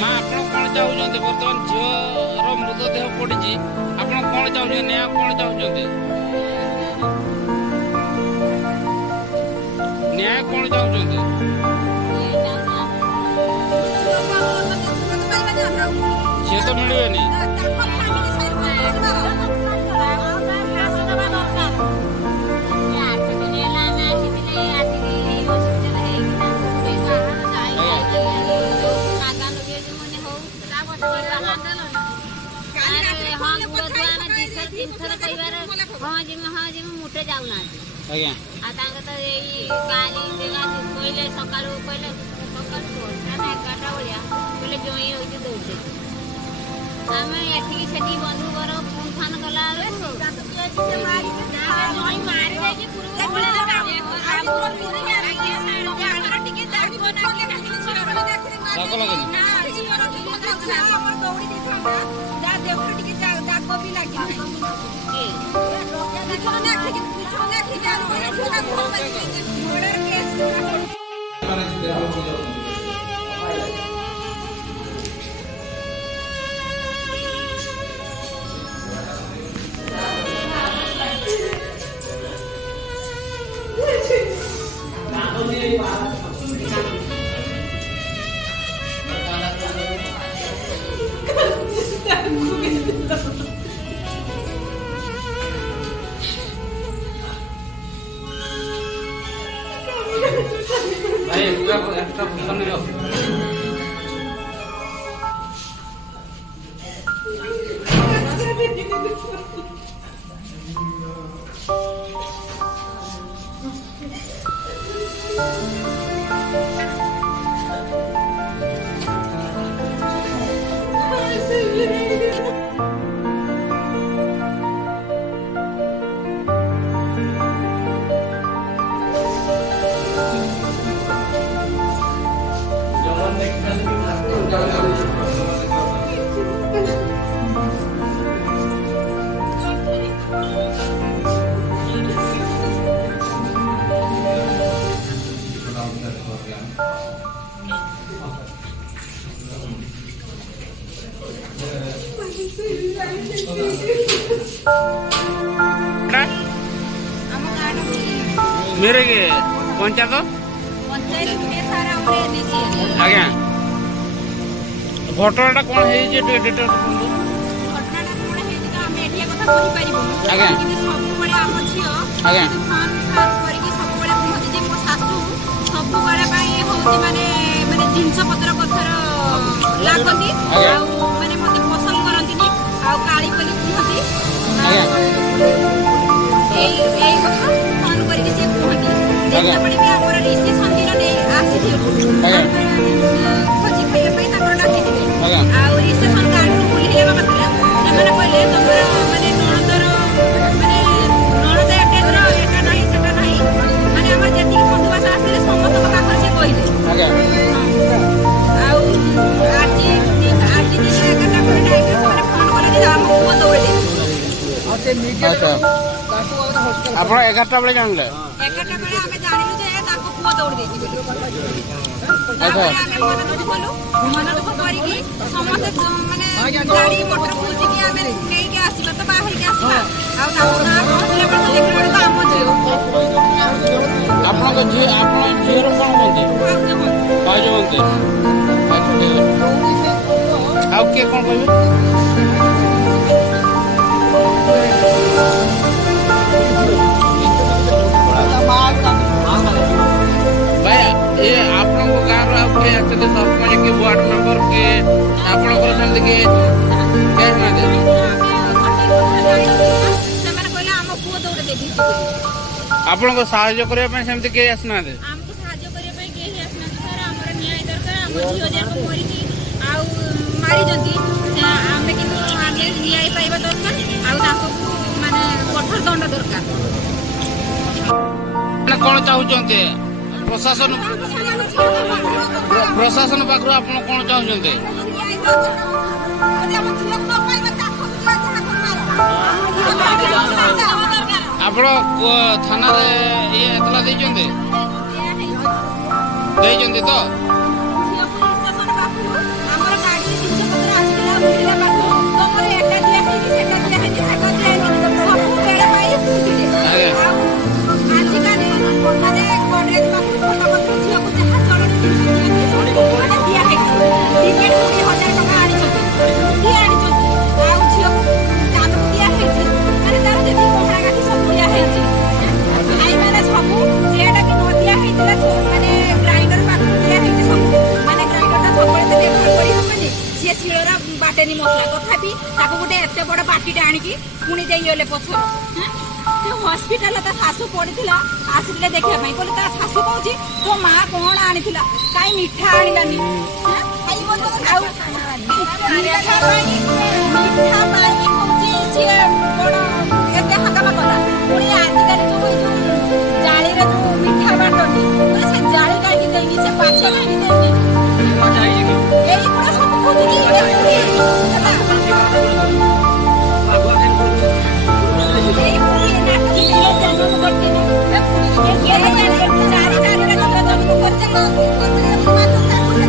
माँ आप कौन चाहते बर्तमान झीर मृतदेह पड़ी आप कौन चाहते न्याय कौन चाहते न्याय कौन चाहते सी तो मिलवे मुठे जाऊना सकाल कहले जई होती दौड़े आम एठिकी बंधु घर फोन फान कला एक्स्ट्रा फंक्शन मेरे के पंचायत आज्ञा घटना कौन है डिटेल्स आज्ञा जिनस पत्र पत्थर लागती माने मते पसंद करंती आ काली पली कहती ए କଥା फोन करके से कहती देखला पड़ी भी हमर रिसेप्शन दिन ने आसी थी खोजी खाइए पे तमरा डाकी थी आ रिसेप्शन कार्ड खुली लेबा मतलब ସେମାନେ କହିଲେ ତମର ମାନେ ନଣନ୍ଦର ମାନେ ନଣନ୍ଦ ଏଟେର ଏଟା ନାହିଁ ସେଟା ନାହିଁ ମାନେ ଆମର ଯେତିକି ବନ୍ଧୁବାସ ଆସିଲେ ସମସ୍ତଙ୍କ ପାଖରେ ସେ କହିଲେ ଆଉ ଆଜି ଆଜି ଦିନ 11ଟା ପରେ ନାଇଟ୍ ସେମାନେ ଫୋନ କଲେ ଯେ ଆମ ପୁଅ ଦୌଡ଼ିଲେ ଆଉ ସେ ନିଜେ ଆପଣ 11ଟା ବେଳେ ଜାଣିଲେ 11ଟା ବେଳେ ଆମେ ଜାଣିଲୁ ଯେ ତାକୁ ପୁଅ ଦୌଡ଼ି ଦେଇଛି ବୋଲି। ତାପରେ ଆମେ ମନ ଦୁଃଖ କଲୁ, ମନ ଦୁଃଖ କରିକି ସମସ୍ତେ ମାନେ ଗାଡ଼ି ମଟର ବୁଝିକି ଆମେ ନେଇକି ଆସିବା ତ ବାହାରିକି ଆସିବା। ଆଉ ତାଙ୍କ ଗାଁ ପହଞ୍ଚିଲା ବେଳକୁ ଦେଖିଲା ବେଳକୁ ଆମ ଝିଅ ଆପଣଙ୍କ ଝିଅ ଆପଣ ଝିଅର କ'ଣ ହୁଅନ୍ତି? ଭାଉଜ ହୁଅନ୍ତି। ଆଉ କିଏ କ'ଣ କହିବେ? ଭାଇ ଇଏ ଆପଣଙ୍କ ଗାଁର ଆଉ କିଏ ଅଛନ୍ତି ସରପଞ୍ଚ କି ୱାର୍ଡ ମେମ୍ବର କି ଆପଣଙ୍କର ସେମିତି କିଏ କେହି ନାହାନ୍ତି? ସେମାନେ କହିଲେ ଆମ ପୁଅ ଦୌଡ଼ି ଦେଇଛି ବୋଲି। ଆପଣଙ୍କୁ ସାହାଯ୍ୟ କରିବା ପାଇଁ ସେମିତି କେହି ଆସିନାହାନ୍ତି? ଆମକୁ ସାହାଯ୍ୟ କରିବା ପାଇଁ କେହି ଆସିନାହାନ୍ତି ସାର୍। ଆମର ନ୍ୟାୟ ଦରକାର। ଆମ ଝିଅ ଯାକ ମରିକି ଆଉ ମାରିଛନ୍ତି, ଆମେ କିନ୍ତୁ ଆଗେ ନ୍ୟାୟ ପାଇବା ଦରକାର। ଆଉ ତାଙ୍କୁ ମାନେ କଠୋର ଦଣ୍ଡ ଦରକାର। କ'ଣ ଚାହୁଁଛନ୍ତି ପ୍ରଶାସନ ପାଖରୁ ଆପଣ କ'ଣ ଚାହୁଁଛନ୍ତି? ଆପଣ ଥାନାରେ ଇଏ ଏତଲା ଦେଇଛନ୍ତି ତ? ଆମର ଗାଡ଼ି ଜିନିଷପତ୍ର ଆସିଥିଲା ବୁଲିଲା ପାଖରୁ ତମର ଏଟା ଦିଆ ହେଇଛି ସେଟା ଦିଆ ହେଇଛି ସେଟା ଦିଆ ହେଇଛି ସବୁ ବେଳ ପାଇ ବୁଝିଲେ। ଆଉ ଆଜିକାଲି ମାନେ ଗଡ଼ରେଜ ପାଖରୁ ଫଟୋ ପାଖରୁ ଝିଅକୁ ଯାହା ଚଳଣି ମାନେ ଦିଆ ହେଇଛି। ଟିକେଟ 20,000 ଟଙ୍କା ଆଣିଛନ୍ତି, କିଏ ଆଣିଛନ୍ତି? ଆଉ ଝିଅକୁ ଚାନ୍ଦକୁ ଦିଆ ହେଇଛି, ମାନେ ତାର ଯେତିକି ପହରା କାଠି ସବୁ ଦିଆ ହେଇଛି। ଭାଇମାନେ ସବୁ ଯେଟା ବି ନ ଦିଆ ହେଇଥିଲା ମାନେ ଗ୍ରାଇଣ୍ଡର ପାଖରୁ ଦିଆ ହେଇଛି ସବୁ। ମାନେ ଗ୍ରାଇଣ୍ଡରଟା ସବୁବେଳେ ତ ବ୍ୟବହାର କରି ହବନି, ସିଏ ଶିଳର ବାଟେନି ମସଲା, ତଥାପି ତାକୁ ଗୋଟେ ଏତେ ବଡ଼ ବାଟିଟା ଆଣିକି ପୁଣି ଦେଇଗଲେ ପଛର। ହସ୍ପିଟାଲ ତା ଶାଶୁ ପଡ଼ିଥିଲା, ଆସିଥିଲେ ଦେଖିବା ପାଇଁ। କହିଲେ ତା ଶାଶୁ କହୁଛି ତୋ ମା କ'ଣ ଆଣିଥିଲା, କାହିଁ ମିଠା ଆଣିଲାନି? ଆଉ ମିଠା ପାଇଁ ହଉଛି ସିଏ କ'ଣ ଏତେ ହଙ୍ଗାମା କଲା। ପୁଣି ଆଜିକାଲି ଯୋଉ ଜାଳିରେ ଯୋଉ ମିଠା ବାଟନ୍ତି, ସେ ଜାଳି କାହିଁକି ଦେଇନି, ସେ ପାଛ କାହିଁକି ଦେଇନି? ଏଇଗୁଡ଼ା ସବୁ ଖୋଜୁଛି। ଚାରିଟା ଜନ୍ମ କରିଛି।